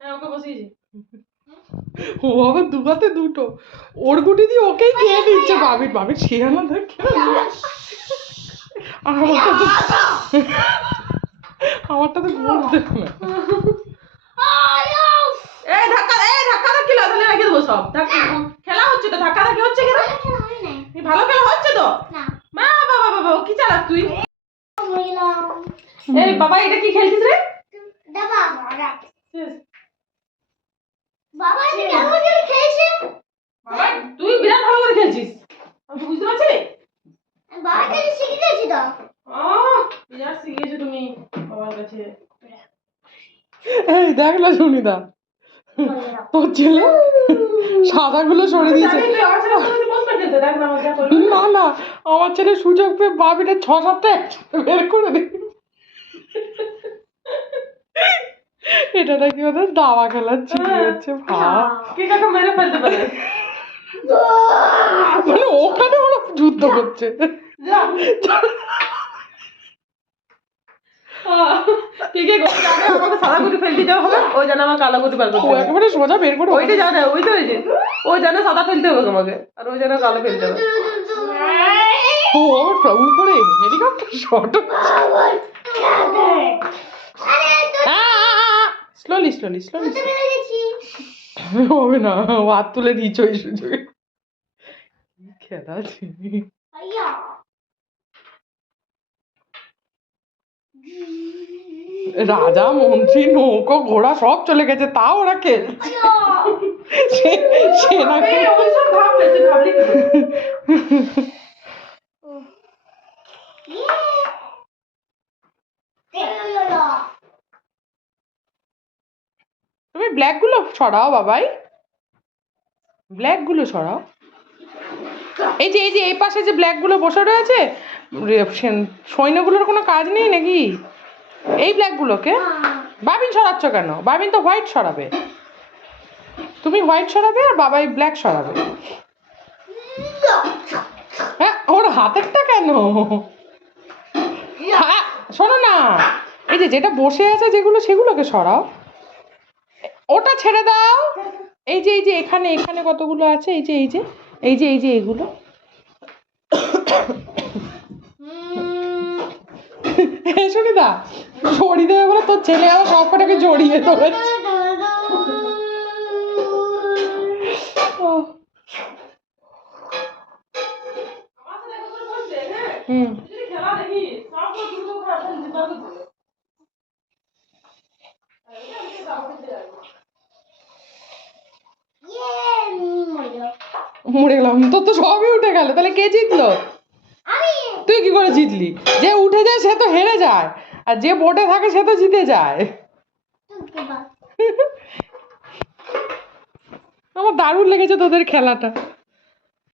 হ্যাঁ ওকে বসিয়েছি। ও আবার দুগাতে দুটো। ওর গুটি দিয়ে ওকেই খেয়ে দিচ্ছে। বাবির বাবির শিয়ানা দেখ। আমারটা তো আমারটা তো গোল দেখ না। এই ধাক্কা এই ধাক্কা ধাক্কি লাগালে রেখে দেবো সব। ধাক্কা খেলা হচ্ছে তো ধাক্কা ধাক্কি হচ্ছে কেন? এই ভালো খেলা হচ্ছে তো? মা বাবা বাবা কি চালাক তুই? এই বাবা এটা কি খেলছিস রে? বাবা এটা কেমন করে খেয়েছে? বাবা তুই বিরাট ভালো করে খেলছিস। আমি বুঝতে পারছি। বাবার কাছে শিখে গেছি তো। আহ, বিরাট শিখেছো তুমি বাবার কাছে। এই দেখ না সুনিদা তোর ছেলে সাদাগুলো সরে দিয়েছে। না না আমার ছেলে সুযোগ পেয়ে বাবিটা ছ সাতটা বের করে দিই এটা নাকি ওদের দাবা খেলার চিঠি হচ্ছে ভাব কি কাকা মেরে ফেলতে পারে। মানে ওখানে ওরা যুদ্ধ করছে। যা। ঠিক আছে আমাকে সাদা গুটি ফেল দিতে হবে ও জানে আমার কালো গুটি বার ও একেবারে সোজা বের করে ওইটা জানে ওই তো ওই যে ও জানে সাদা ফেলতে হবে তোমাকে আর ও জানে কালো ফেলতে হবে। ও আবার প্রভু করে হেলিকপ্টার শট স্লোলি স্লোলি হবে না ও হাত তুলে দিয়েছ ওই সুযোগে। খেলা রাজা মন্ত্রী নৌকো ঘোড়া সব চলে গেছে তাও ওরা খেলছে সে- সেনা এই, ওইসব ভাবলে তুই ভাবলি কি করে? তুমি ব্ল্যাকগুলো সরাও বাবাই। ব্ল্যাকগুলো সরাও। এই যে এই যে এই পাশে যে ব্ল্যাকগুলো বসে রয়েছে সৈন্যগুলোর কোনো কাজ নেই নাকি? এই ব্ল্যাকগুলোকে বাবিন সরাচ্ছ কেন? বাবিন তো হোয়াইট সরাবে। তুমি হোয়াইট সরাবে আর বাবাই ব্ল্যাক সরাবে। হ্যাঁ ওর হাতেরটা কেন? হ্যাঁ শোনো না। এই যে যেটা বসে আছে যেগুলো সেগুলোকে সরাও। ওটা ছেড়ে দাও। এই যে এই যে, এখানে এখানে কতগুলো আছে? এই যে এই যে এই যে এই যে এইগুলো শুনি দা সরিয়ে দেবে বলে তোর ছেলে আবার সব কটাকে জড়িয়ে ধরেছে। হুম তুই যদি খেলা দেখিস, সব তোর দুটো করে আসলে জিতবার করতে হবে। আর এটা আমি তো দাও খেলতে যাব। মরে গেলাম। তোর তো সবই উঠে গেল তাহলে কে জিতলো? তুই কি করে জিতলি? যে উঠে যায় সে তো হেরে যায়। আর যে বোটে থাকে সে তো জিতে যায়। আমার দারুণ লেগেছে তোদের খেলাটা।